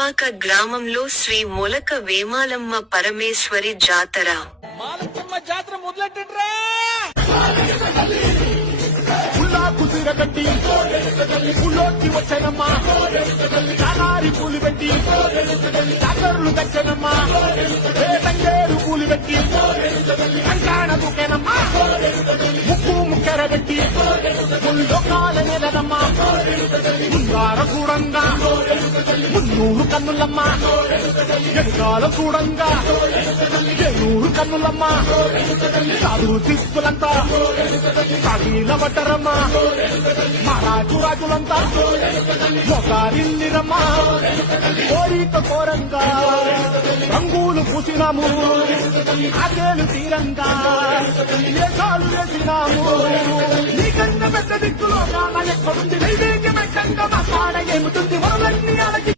తాళ్లపాక గ్రామంలో శ్రీ మొలక వేమాలమ్మ పరమేశ్వరి జాతర. మాలమ్మ జాతర మొదలెట్టండ్రా. కుసిరగట్టి పుల్లోకి వచ్చనమ్మా, కానారి పూలు పెట్టి జాతరలు తెచ్చనమ్మా, తంగేరు పూలు పెట్టి కంకాణ దుకేనమ్మా, ముక్కు ముక్కెరగట్టి ముల్లోకాల నెలనమ్మా, ముందార చూడంగా మున్నూరు కన్నులమ్మా, ఎడుగాల చూడంగా ఏనూరు కన్నులమ్మా, సాధు శిస్తులంతా సాగిల పట్టరమ్మా, మహారాజు రాజులంతా మొగారిల్లిరమ్మా, కోరిక కోరంగా రంగులు పూసినాము, ఆగేలు తీరంగా వేషాలు వేసినాము, నీకన్నా పెద్ద దిక్కులో కాన ఎక్కడుంది నైవేద్యం ఎక్కంగా మా కాడ ఏముతుంది వరలన్నీ అలకి